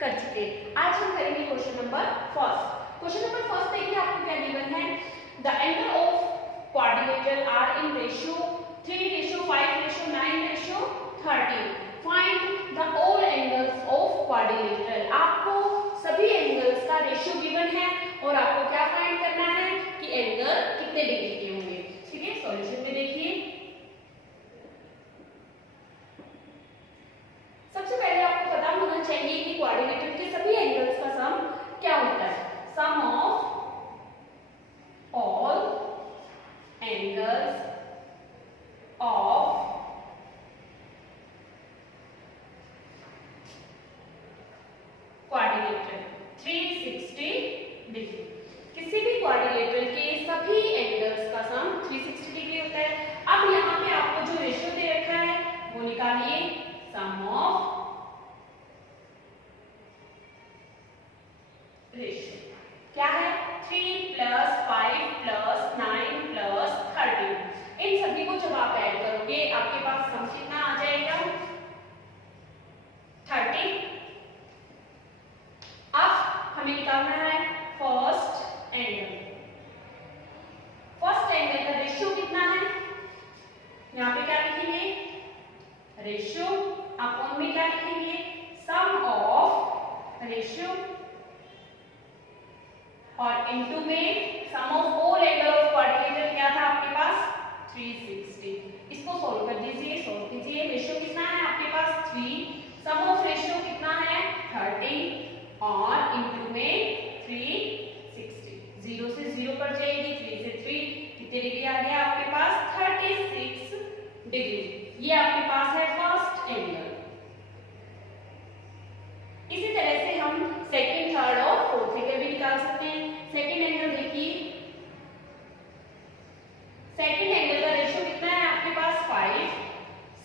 कर चुके। आज हम करेंगे question number first. Question number first देखिए आपको क्या गिवन है। The angle of quadrilateral are in ratio 3:5:9:13। Find the all angles of quadrilateral. आपको सभी एंगल्स का रेशियो गिवन है और आपको क्या फाइंड करना है कि एंगल कितने डिग्री के होंगे। ठीक है, सॉल्यूशन में देखिए सबसे पहले आपको पता होना चाहिए कि क्वाड्रिलेटरल के सभी एंगल्स का सम क्या होता है। Sum of all angles of quadrilateral 360 degree. किसी भी क्वाड्रिलेटरल के सभी एंगल्स का सम 360 डिग्री होता है। अब यहाँ पे आपको जो रेशियो दे रखा है वो निकालिए। सम ऑफ रेशियो क्या है 3 + 5 + 9 + 13। इन सभी को जब आप ऐड करोगे आपके पास सम कितना आ जाएगा 30। अब हमें निकालना है फर्स्ट एंगल। फर्स्ट एंगल का रेशियो कितना है, यहाँ पे क्या लिखेंगे रेशियो, अपॉन में क्या लिखेंगे सम ऑफ रेशियो और इनटू में sum of all angle of quadrilateral क्या था आपके पास 360। इसको सॉल्व कर दीजिए, सोल्व कीजिए। रेशियो कितना है आपके पास 3, सम ऑफ रेशियो कितना है 30 और इनटू में 360। 0 से 0 कट जाएगी, 3 से 3 कितने डिग्री आ गया आपके पास 36 डिग्री। ये आपके पास है फर्स्ट एंगल। इसी तरह से हम सेकंड, थर्ड और फोर्थ एंगल भी निकाल सकते हैं। सेकंड एंगल देखिए, सेकंड एंगल का रेशियो कितना है आपके पास 5,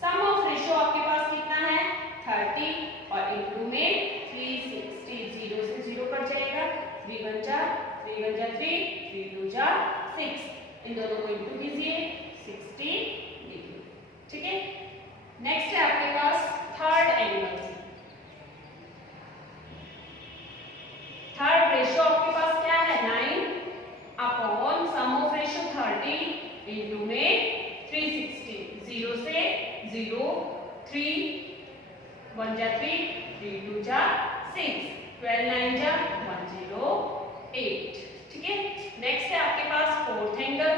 सम ऑफ रेशियो आपके पास कितना है 30 और इनटू में 360। 0 से 0 कट जाएगा, 3 1 जा 3 1 जा 3, 3 2 जा 6। इन दोनों को इनटू कीजिए 60 डिग्री। ठीक है, नेक्स्ट है आपके पास थर्ड एंगल। थर्ड रेशियो आपके पास क्या है 9 upon sum of ratio 30 into में 360। 0 से 0, 3 1 जा 3, 3 2 जा 6, 12 9 जा 108। ठीक है, नेक्स्ट है आपके पास फोर्थ एंगल।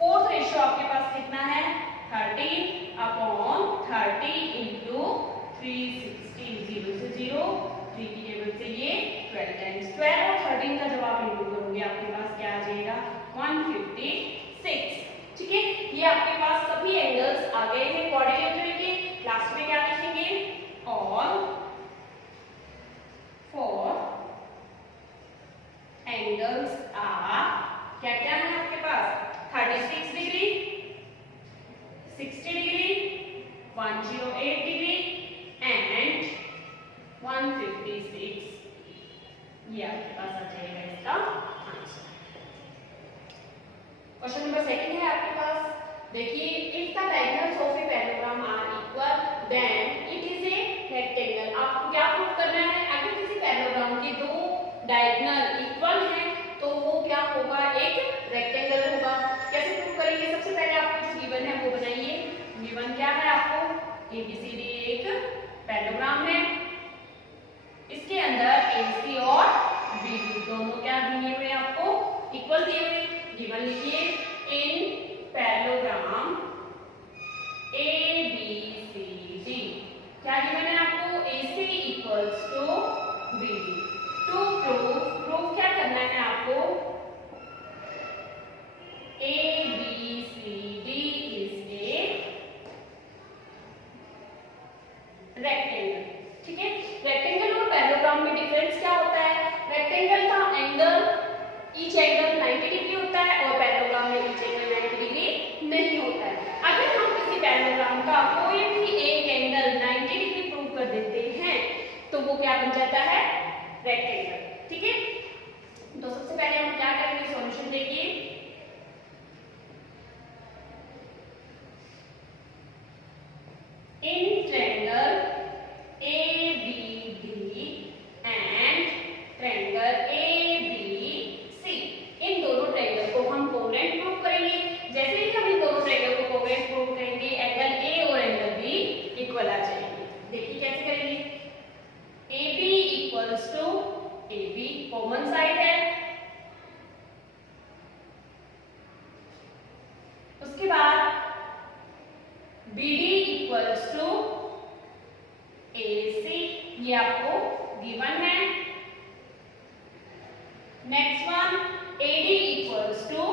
फोर्थ रेशियो आपके पास कितना है 30 अपॉन 30 इनटू 360। 0 से 0, 3 की टेबल से ये 12 टाइम्स 12 और 13 का जब आप इनटू करोगे आपके पास क्या आ जाएगा 156। ठीक है, ये आपके पास सभी एंगल्स आ गए हैं क्वाड्रिलेटरल के। लास्ट में क्या लिखेंगे ऑल 4 एंगल्स आर क्या क्या है आपके पास 36 डिग्री, 60 डिग्री, 108 डिग्री एंड 156। ये आपके पास आ जाएगा इसका आंसर। क्वेश्चन नंबर सेकंड है आपके पास। देखिए if the diagonals of a parallelogram are equal then it is a rectangle. आपको क्या प्रूव करना है, अगर किसी पैराग्राम के दो डायगोनल इक्वल हैं तो वो क्या होगा एक रेक्टेंगल होगा। कैसे प्रूव करेंगे, सबसे पहले आपको जो गिवन है वो बनाइए। गिवन क्या है आपको एबीसीडी एक पैराग्राम है, इसके अंदर एसी और बीडी दोनों क्या दिए हुए आपको इक्वल दिए हुए। गिवन लिखिए इन पैराग्राम एबीसीडी क्या गिवन है आपको AC equals to BD. To proof क्या करना है आपको एबीसीडी इज ए रेक्टेंगल। ठीक है, रेक्टेंगल और पैराग्राम में डिफरेंस क्या होता है, रेक्टेंगल का एंगल ईच एंगल 90 डिग्री होता है और पैराग्राम में ईच एंगल 90 डिग्री नहीं होता है। अगर हम किसी पैराग्राम का कोई भी एक एंगल 90 डिग्री प्रूव कर देते हैं तो वो क्या बन जाता है रेक्टेंगल। ठीक है, तो सबसे पहले हम क्या करेंगे सॉल्यूशन देखिए। In triangle equals to AC, ये आपको गिवन है। Next one AD equals to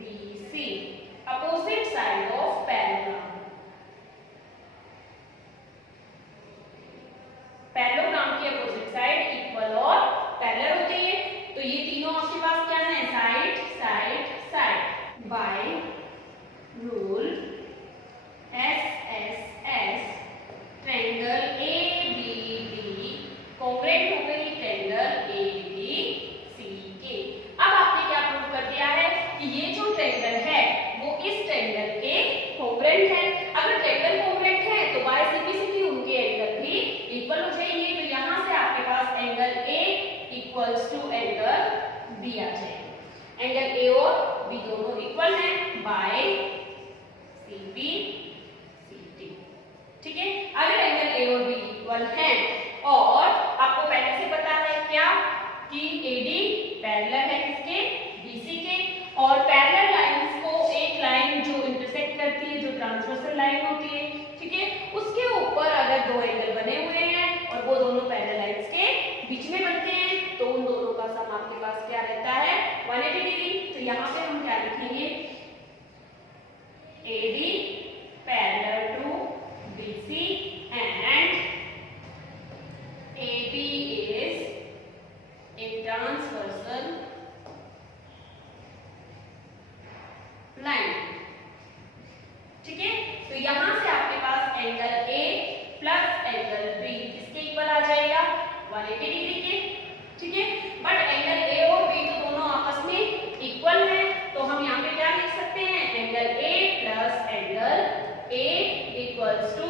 BC, opposite side of parallelogram. Parallelogram की अपोजिट साइड इक्वल और पैरेलल होती है, तो ये तीनों आपके पास क्या है, side side side. By rule SSS triangle ABD congruent हो गई ट्रायंगल ABC के। अब आपने क्या प्रूव कर दिया है कि ये जो ट्रायंगल है वो इस ट्रायंगल के कॉन्ग्रुएंट है। अगर ट्रायंगल कॉन्ग्रुएंट है तो बाय सिंपलिसिटी उनके एंगल भी इक्वल हो जाएंगे। तो यहाँ से आपके पास angle A equals to angle B आ जाएगा। एंगल A और B दोनों इक्वल हैं बाय CB CT। ठीक है, अगर एंगल A और B इक्वल हैं और आपको पहले से पता है क्या कि AD पैरेलल है किसके, BC के, और पैरेलल लाइंस को एक लाइन जो इंटरसेक्ट करती है, जो ट्रांसवर्सल लाइन होती है, ठीक है, उसके ऊपर अगर दो एंगल बने हुए हैं और वो दोनों पैरेलल लाइंस के बीच में बनते हैं तो उन दोनों का सम आपके पास क्या रहता है, 180 डिग्री। तो यहाँ पे हम क्या लिखेंगे, AD parallel to BC and AB is a transversal line। ठीक है, तो यहां से आपके पास angle A plus angle B किसके इक्वल आ जाएगा, 180 डिग्री के। ठीक है, बट एंगल A और B तो दोनों आपस में इक्वल हैं, तो हम यहाँ पे क्या लिख सकते हैं, angle A plus angle A equals to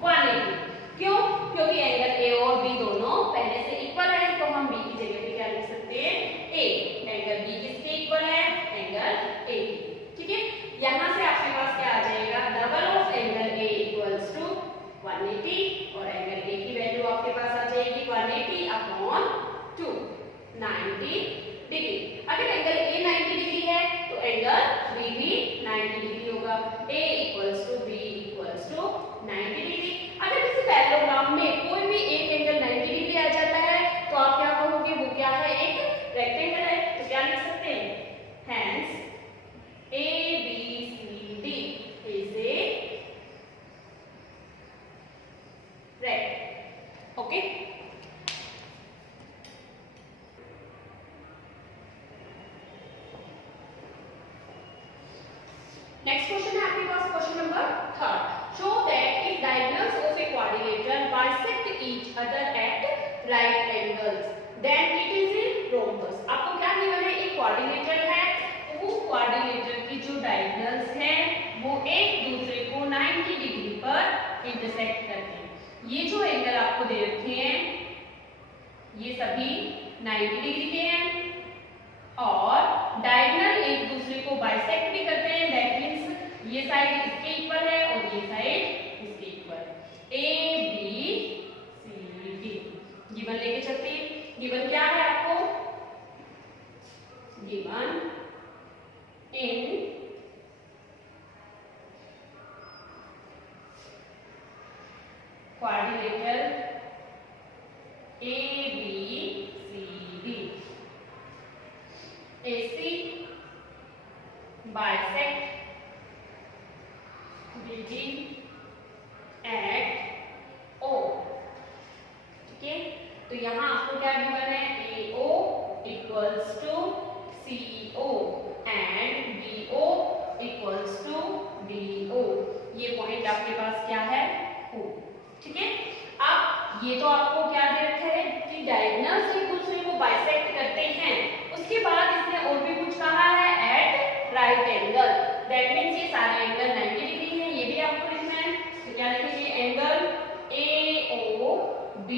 180। क्यों, क्योंकि एंगल A और B दोनों पहले से इक्वल है, तो हम B की जगह पे क्या लिख सकते हैं, A। एंगल B किसके इक्वल है, एंगल A। ठीक है, यहाँ से आपके पास क्या आ जाएगा, double of angle A equals to 180 और एंगल A की वैल्यू आपके पास आ जाएगी 180 अपॉन 2, 90 डिग्री। अगर एंगल A 90 डिग्री है तो एंगल B भी 90 डिग्री होगा। A equals to B equals to 90 degree. अगर किसी पैरेललोग्राम में कोई भी एक एंगल 90 डिग्री आ जाता है तो आप क्या कहोगे, वो क्या है, एक रेक्टेंगल है। तो क्या लिख सकते हैं, hence ABCD is a rectangle। Okay, next question है आपके पास, question number 3। Show that if diagonals of a quadrilateral bisect each other at right angles then it is a rhombus. आपको क्या गिवन है, एक क्वाड्रिलेटरल है, वो क्वाड्रिलेटरल की जो डायगोनल्स हैं वो एक दूसरे को 90 डिग्री पर इंटरसेक्ट करते हैं। ये जो एंगल आपको दे रखे हैं ये सभी 90 डिग्री के हैं और डायगोनल एक दूसरे को बाइसेक्ट भी करते हैं। दैट मींस ये साइड इसके इक्वल है और ये साइड इसके इक्वल है। A B C D given लेके चलते हैं। गिवन क्या है आपको, given in quadrilateral ABCD AC bisect begin at O। ठीक है, तो यहाँ आपको क्या गिवन है, AO equals to CO and BO equals to DO। ये पॉइंट आपके पास क्या है, O। ठीक है, अब ये तो आपको क्या दे रखा है कि डायगोनल्स एक दूसरे को बाइसेक्ट करते हैं। उसके बाद इसने और भी कुछ कहा है, at right angle. That means ये सारे एंगल 90 डिग्री हैं, ये भी आपको लिखना है। तो क्या लिखेंगे, angle AOB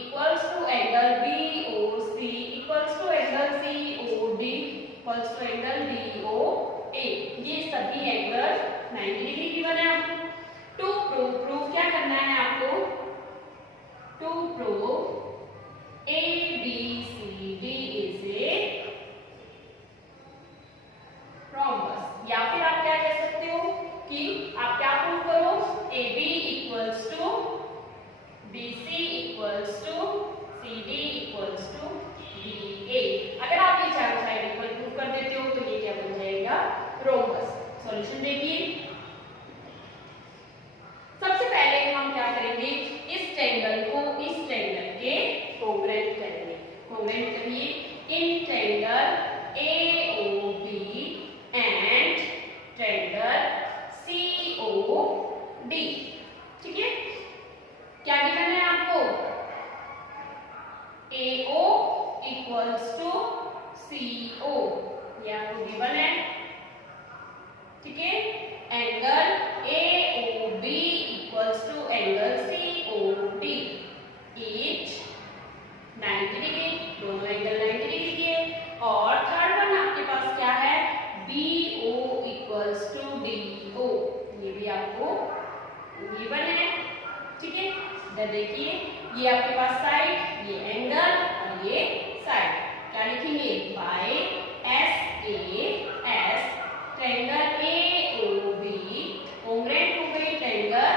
equals to angle BOC equals to angle COD equals to angle DOA। ये सभी एंगल 90 डिग्री गिवन है आपको। टू प्रूव क्या करना है आपको, to prove ABCD is a rhombus। या फिर आप क्या कह सकते हो कि आप क्या प्रूव करो गिवन है, ठीक है। इधर देखिए ये आपके पास साइड, ये एंगल और ये साइड, क्या लिखेंगे by SAS triangle AOB congruent हो गई ट्रायंगल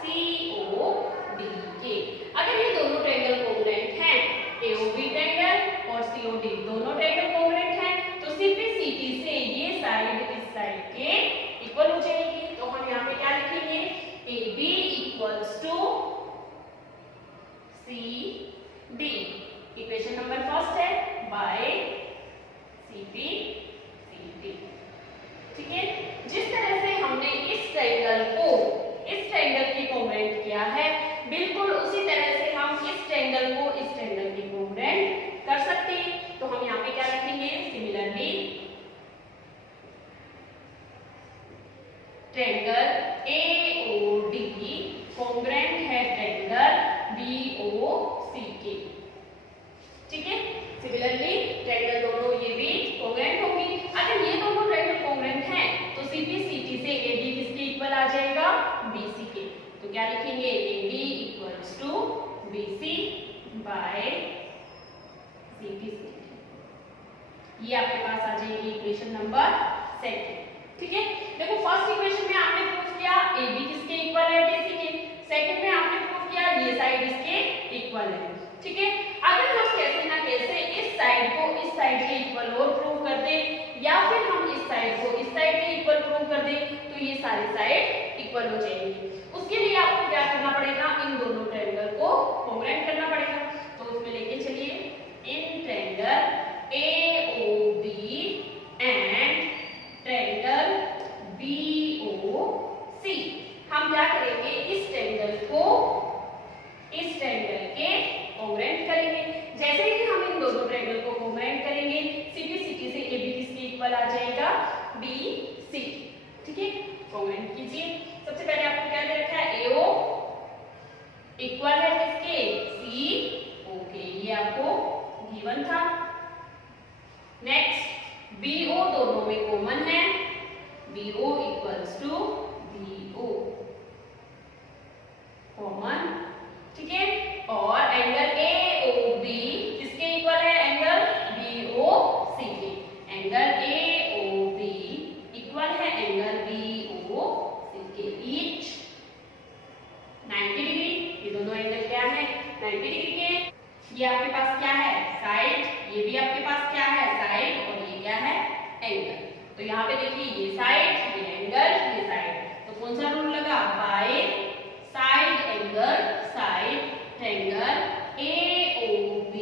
COD के। अगर ये दोनों ट्रायंगल कॉन्ग्रुएंट हैं, AOB ट्रायंगल और COD दोनों ट्रायंगल कॉन्ग्रुएंट हैं, तो CPCT से ये साइड इस साइड के इक्वल हो जाएगी। तो हम यहाँ पे क्या लिखेंगे AB equals to CD, equation number first है बाय CPCT, ठीक है। जिस तरह से हमने इस ट्रायंगल की कॉन्ग्रुएंट किया है, बिल्कुल उसी तरह से हम इस ट्रायंगल को इस ट्रायंगल की कॉन्ग्रुएंट कर सकते हैं। तो हम यहाँ पे क्या लिखेंगे सिमिलरली ट्रायंगल AOD कॉन्ग्रुएंट है ट्रायंगल BOC के, ठीक है। सिमिलरली ट्रायंगल दोनों ये भी कॉन्ग्रुएंट होंगी। अगर ये दोनों ट्रायंगल कॉन्ग्रुएंट हैं तो CPCT से AB किसके इक्वल आ जाएगा BC के। तो क्या लिखेंगे AB equals to BC by CPCT, ये आपके पास आ जाएगी इक्वेशन नंबर सेकंड, ठीक है। देखो फर्स्ट इक्वेशन में आपने प्रूव किया AB किसके इक्वल है BC के, सेकंड में आपने प्रूव किया ये साइड इसके इक्वल है, ठीक है। अगर हम कैसे ना कैसे इस साइड को इस साइड के इक्वल और प्रूव कर दे, या फिर हम इस साइड को इस साइड के इक्वल प्रूव कर दे, तो ये सारी साइड इक्वल हो जाएंगी। उसके लिए आपको क्या करना पड़ेगा, इन दोनों ट्रायंगल को कॉन्ग्रुएंट करना पड़ेगा। तो उसमें लेके चलिए in triangle AOB and triangle BOC हम क्या करेंगे इस ट्रायंगल को इस ट्रायंगल के कॉन्ग्रुएंट करेंगे। जैसे ही हम इन दोनों ट्रायंगल को कॉन्ग्रुएंट करेंगे, CPCT से AB किसके इक्वल आ जाएगा BC, ठीक है। कॉन्ग्रुएंट कीजिए। सबसे पहले आपको क्या दे रखा है AO इक्वल है किसके CO के, ये आपको गिवन था। नेक्स्ट BO दोनों में कॉमन है, BO equals to BO common, ठीक है। और एंगल AOB किसके इक्वल है एंगल BOC के, एंगल AOB इक्वल है एंगल BOC के ईच 90 डिग्री। ये दोनों एंगल क्या है 90 डिग्री के। ये आपके पास क्या है साइड, ये भी आपके पास क्या है साइड, और ये क्या है एंगल। तो यहाँ पे देखिए ये साइड ये एंगल ये साइड, तो कौन सा रूल लगा by side angle side triangle AOB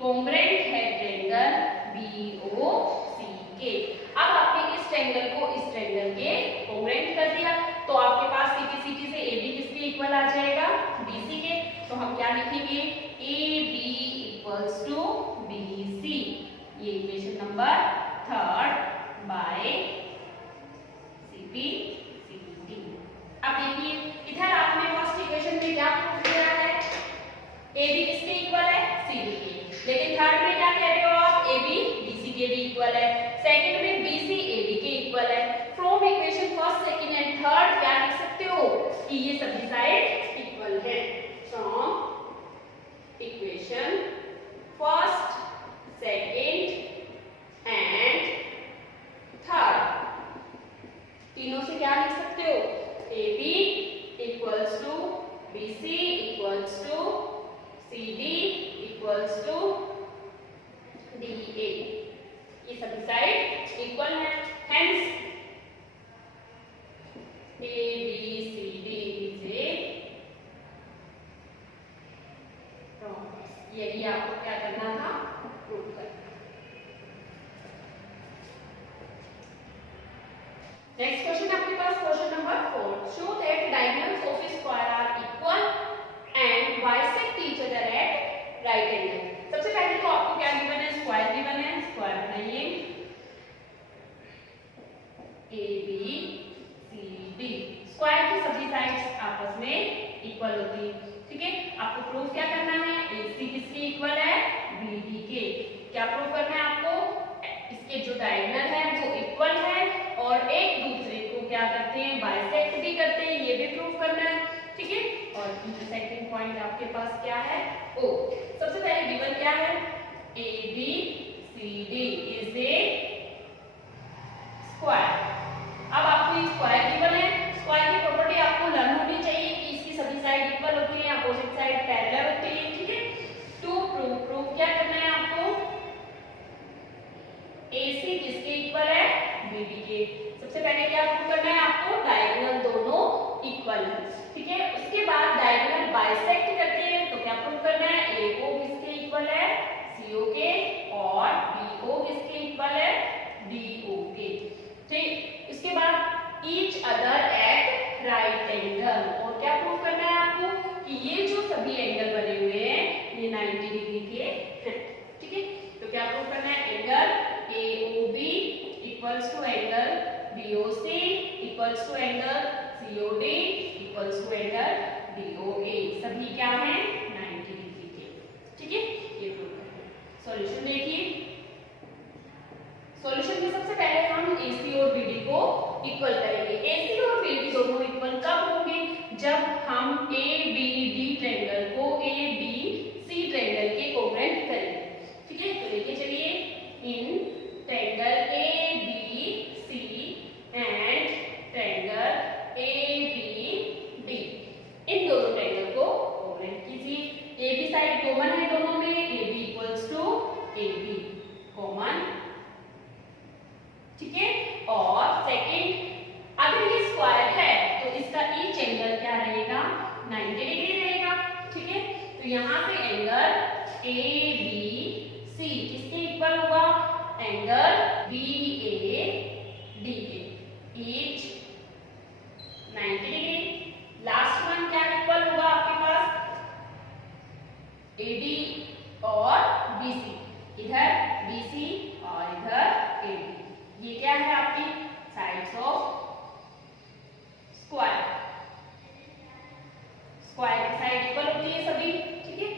congruent है ट्रायंगल BOC के। अब आपने इस ट्रायंगल को इस ट्रायंगल के कॉन्ग्रुएंट कर दिया, तो आपके पास CPCT से AB किसके इक्वल आ जाएगा BC के। तो हम क्या लिखेंगे AB इक्वल्स टू BC, ये equation number third by CPCT। अब देखिए इधर आपने फर्स्ट इक्वेशन में क्या प्रूव किया है AB किसके इक्वल है CD के, लेकिन थर्ड में क्या कह रहे हो आप AB BC के भी इक्वल है, सेकंड में BC AB के इक्वल है। From equation first second and third क्या लिख सकते हो कि ये सभी साइड इक्वल है। From equation first second and third तीनों से क्या लिख सकते हो AB equals to BC equals to CD equals to DA, ये सभी साइड इक्वल है। Hence ABCD is a triangle. यही आपको क्या करना था प्रूव करना। नेक्स्ट क्वेश्चन आपके पास question number 4, show that diagonals of a square are equal and bisect each other at right angle। सबसे पहले तो आपको क्या गिवन है स्क्वायर गिवन है, स्क्वायर बनाइए ABCD। स्क्वायर की सभी साइड्स आपस में इक्वल होती है, ठीक है। आपको प्रूफ क्या करना है AC किसके इक्वल है BD के। क्या प्रूफ करना है आपको इसके जो डायगोनल है वो इक्वल है और एक दूसरे को क्या करते हैं बाइसेक्ट भी करते हैं, ये भी प्रूफ करना है। आपके पास क्या है O। सबसे पहले गिवन क्या है ABCD इज ए स्क्वायर। अब आपको ये स्क्वायर गिवन है, स्क्वायर की प्रॉपर्टी आपको लर्न होनी चाहिए कि इसकी सभी साइड इक्वल होती है, अपोजिट साइड पैरेलल होती है, ठीक है। टू प्रूव क्या करना है आपको AC किसके इक्वल है BD के। सबसे पहले क्या प्रूव करना है आपको डायगोनल दोनों इक्वल है, ठीक है। उसके बाद डायगोनल बाइसेक्ट करते हैं तो क्या प्रूव करना है AO किसके इक्वल है CO के और BO किसके इक्वल है DO के, ठीक। इसके बाद each other at right angle, और क्या प्रूव करना है आपको कि ये जो सभी एंगल बने हुए हैं ये 90 डिग्री के हैं, ठीक है। तो क्या प्रूव करना है angle AOB equals to angle BOC equals to angle COD equals to angle DOA, सभी क्या हैं 90 डिग्री के, ठीक है। ये प्रूव करना है। सॉल्यूशन देखिए, सॉल्यूशन में सबसे पहले हम AC और BD को इक्वल करेंगे। AC और BD दोनों इक्वल कब होंगे जब हम ABD ट्रायंगल को ABC ट्रायंगल के कोग्रेंट करेंगे, ठीक है। तो लेके चलिए in triangle ABC and triangle ABD, इन दोनों ट्रायंगल को कोग्रेंट कीजिए। AB साइड कॉमन है दोनों में, AB equals to AB common, ठीक है। और सेकंड अगर ये स्क्वायर है तो इसका ईच एंगल क्या रहेगा 90 डिग्री रहेगा, ठीक है। तो यहाँ पे एंगल ABC किसके इक्वल होगा एंगल BAD के, ईच 90 डिग्री। लास्ट वन क्या इक्वल होगा आपके पास AD और BC, इधर BC और इधर AD, ये क्या है आपकी साइड्स ऑफ स्क्वायर। स्क्वायर की साइड इक्वल होती है सभी, ठीक है।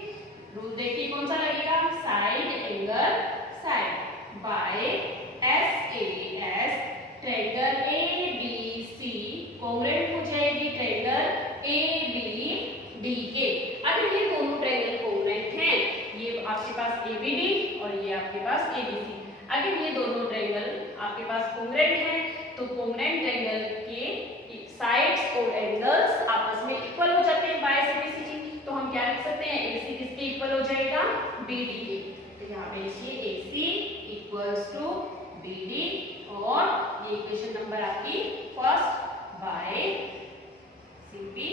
रूल देखिए कौन सा लगेगा side angle side by SAS triangle ABC कोग्रेंट हो जाएगी ट्रायंगल ABD के। अगर ये दोनों ट्रायंगल कोग्रेंट हैं, ये आपके पास ABD और ये आपके पास ABC, अगर ये दोनों ट्रायंगल आपके पास कोग्रेंट हैं तो कोग्रेंट ट्रायंगल के साइड्स और एंगल्स आपस में इक्वल हो जाते हैं बाय सिमिट्री। तो हम क्या लिख सकते हैं AC किसके इक्वल हो जाएगा BD के। तो यहाँ पे लिखिए AC इक्वल्स टू BD और ये इक्वेशन नंबर आपकी first by CPCD।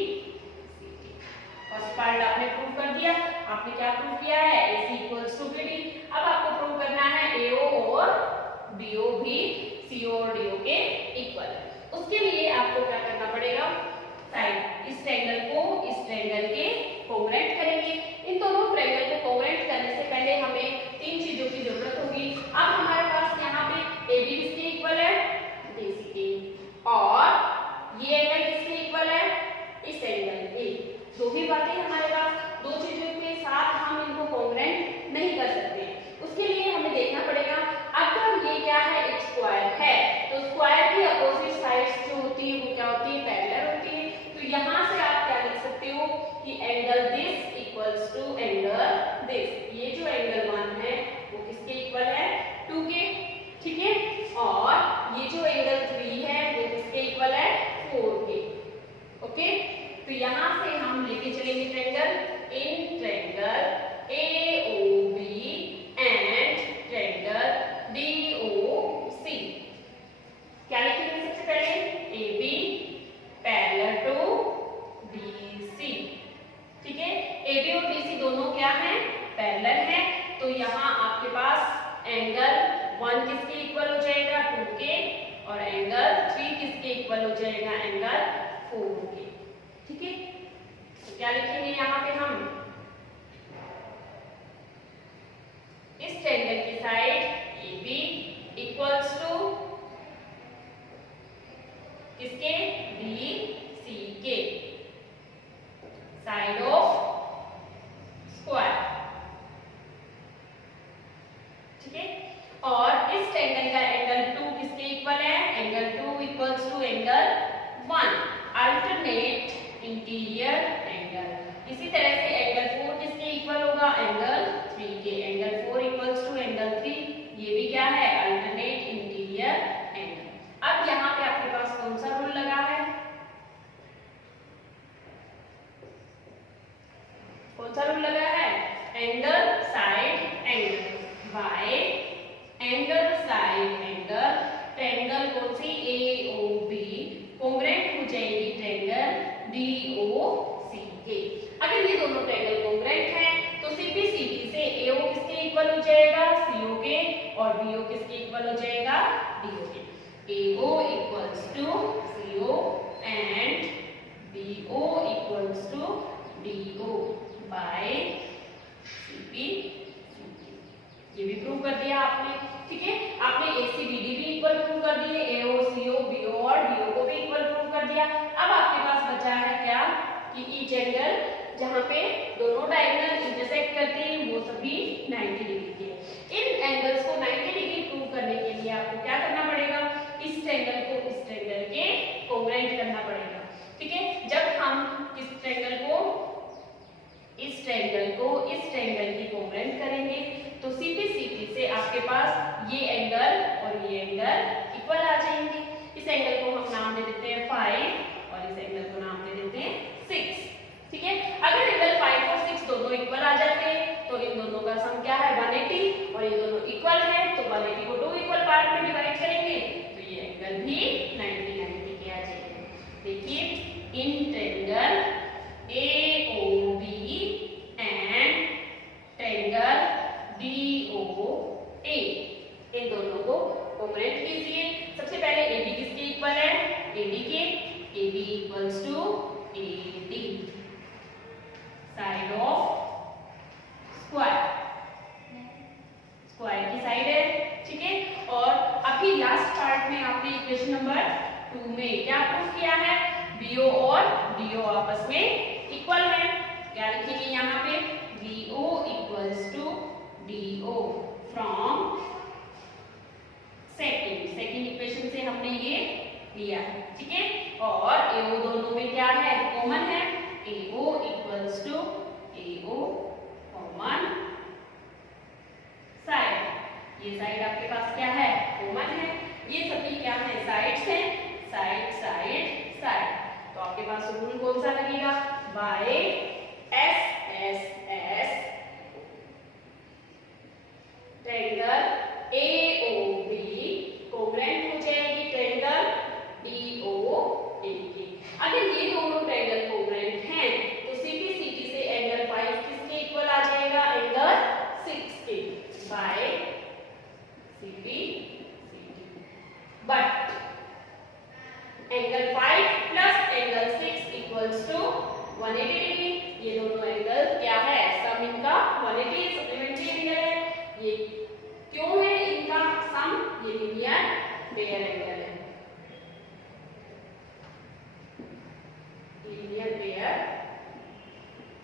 First part आपने प्रूव कर दिया। आपने क्या प्रूव किया है AC इक्वल्स टू BD। अब आपको प्रूव करना है AO और BO भी CO और DO के इक्वल है। उसके लिए आपको क्या करना पड़ेगा साइड इस ट्रायंगल को इस ट्रायंगल के कोग्रेंट करेंगे। इन दोनों ट्रायंगल को कोग्रेंट करने से पहले हमें तीन चीजों की जरूरत होगी। अब हमारे पास यहाँ पे AB किसके इक्वल है DC के, और ये एंगल किसके इक्वल है इस एंगल के। जो भी बातें हमारे पास दो चीजों के साथ हम इनको कोग्रेंट नहीं कर सकते। उसके लिए हमें देखना पड़ेगा अगर ये क्या है एक स्क्वायर है तो स्क्वायर की अपोजिट साइड्स जो होती है वो क्या होती है पैरेलल होती है। तो यहाँ से आप क्या लिख सकते हो कि angle this equals to angle this. ये जो एंगल 1 है वो किसके इक्वल है 2 के, ठीक है। और ये जो एंगल 3 है वो किसके इक्वल है 4 के, ओके। तो यहाँ से हम लेके चलेंगे triangle in triangle AOB and triangle DOC। क्या लिखेंगे सबसे पहले AB पैरेलल टू BC, ठीक है। AB और BC दोनों क्या हैं पैरेलल हैं। तो यहाँ आपके पास एंगल 1 किसके इक्वल हो जाएगा 2 के, और एंगल 3 किसके इक्वल हो जाएगा एंगल 4 के, ठीक है। तो क्या लिखेंगे यहाँ पे हम इस ट्रायंगल की साइड AB इक्वल्स टू किसके BC के, साइड ऑफ स्क्वायर, ठीक है। और इस ट्रायंगल का एंगल 2 किसके इक्वल है एंगल 2 इक्वल्स टू एंगल 1। कौन सा रूल लगा है? Angle side angle by angle side angle triangle कौन सी AOB कॉन्ग्रुएंट हो जाएगी ट्रायंगल DOC के। अगर ये दोनों ट्रायंगल कॉन्ग्रुएंट हैं तो CPCD से AO किसके इक्वल हो जाएगा? CO के, और BO किसके इक्वल हो जाएगा? DO के। AO equals to CO and BO equals to DO by CPCD। ये भी प्रूव कर दिया आपने, ठीक है। आपने ACBD भी इक्वल प्रूव कर दिए, AO CO BO और DO को भी इक्वल प्रूव कर दिया। अब आपके पास बचा है क्या कि ईच एंगल जहां पे दोनों डायगोनल इंटरसेक्ट करते हैं वो सभी 90 डिग्री के। इन एंगल्स को 90 डिग्री प्रूव करने के लिए आपको क्या करना पड़ेगा? इस ट्रायंगल को इस ट्रायंगल के कॉन्ग्रुएंट करना पड़ेगा, ठीक है। जब हम इस ट्रायंगल को इस ट्रायंगल की कॉन्ग्रुएंट करेंगे तो CPCD से आपके पास ये एंगल और ये एंगल इक्वल आ जाएंगे। इस एंगल को हम नाम दे देते हैं 5 और इस एंगल को नाम दे देते हैं 6, ठीक है। अगर एंगल 5 और 6 दोनों इक्वल आ जाते हैं तो इन दोनों का सम क्या है? 180, और ये दोनों इक्वल है तो 180 को 2 इक्वल पार्ट में डिवाइड करेंगे तो ये एंगल भी 90 के आ जाएंगे। देखिए in triangle AOB and triangle DOA इन दोनों को कॉन्ग्रुएंट कीजिए। सबसे पहले AB किसके इक्वल है? AD के। AB equals to AD side of square, square की साइड है, ठीक है। और अभी लास्ट पार्ट में आपने इक्वेशन नंबर 2 में क्या प्रूव किया है? BO और DO आपस में इक्वल है। क्या लिखेंगे यहाँ पे? BO equals to DO from second equation से हमने ये लिया है, ठीक है। और AO दोनों में क्या है? कॉमन है। AO equals to AO common side. ये साइड आपके पास क्या है? कॉमन है। ये सभी क्या है? साइड्स हैं। Side side side. तो आपके पास रूल कौन सा लगेगा? By SSS triangle AOB congruent हो जाएगी ट्रायंगल DOA के। अगर ये दोनों ट्रायंगल कॉन्ग्रुएंट हैं तो CPCD से एंगल 5 किसके इक्वल आ जाएगा? एंगल 6 के by CPCD। But angle 5 plus angle 6 equals to 180 degree. ये दोनों एंगल क्या है? सम इनका 180 सप्लीमेंट्री एंगल है। ये क्यों है इनका सम? ये लीनियर पेयर एंगल है। लीनियर पेयर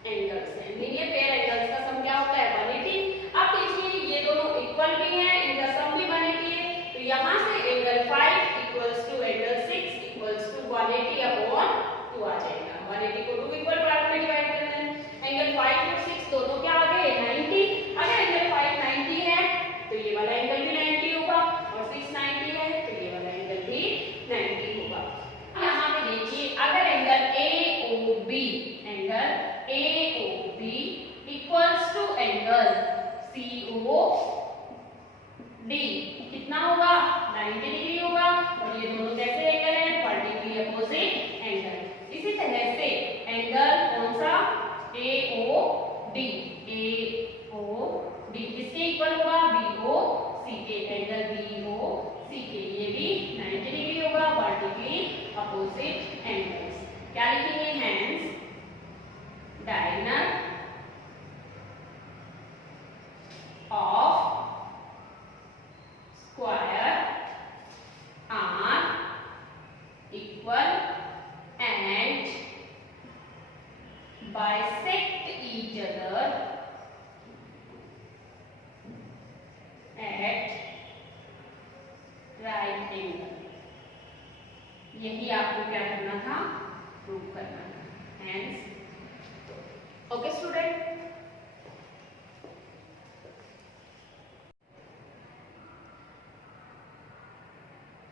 एंगल्स है। लीनियर पेयर एंगल्स का सम क्या होता है? 180। अब देखिए ये दोनों इक्वल भी हैं, इनका सम भी 180 है। तो यहाँ से angle 5 equals to angle 6 equals to 180 upon 2 आ जाएगा। 180 को 2 इक्वल पार्ट में डिवाइड करना है। एंगल 5 और 6 दोनों क्या आ गए? 90। अगर एंगल 5 90 है तो ये वाला एंगल भी 90 होगा, और 6 90 है तो ये वाला एंगल भी 90 होगा। यहाँ पे देखिए अगर angle AOB equals to angle COD कितना होगा? 90 डिग्री होगा। और ये दोनों कैसे एंगल हैं? Vertically opposite angle. इसी तरह से एंगल कौन सा? AOD किसके इक्वल होगा? BOC के। एंगल BOC के ये भी 90 डिग्री होगा, वर्टिकली अपोजिट एंगल्स। क्या लिखेंगे? Hence diagonal of square are equal and bisect each other at right angle। यही आपको क्या करना था? प्रूव करना था। Hence, okay student,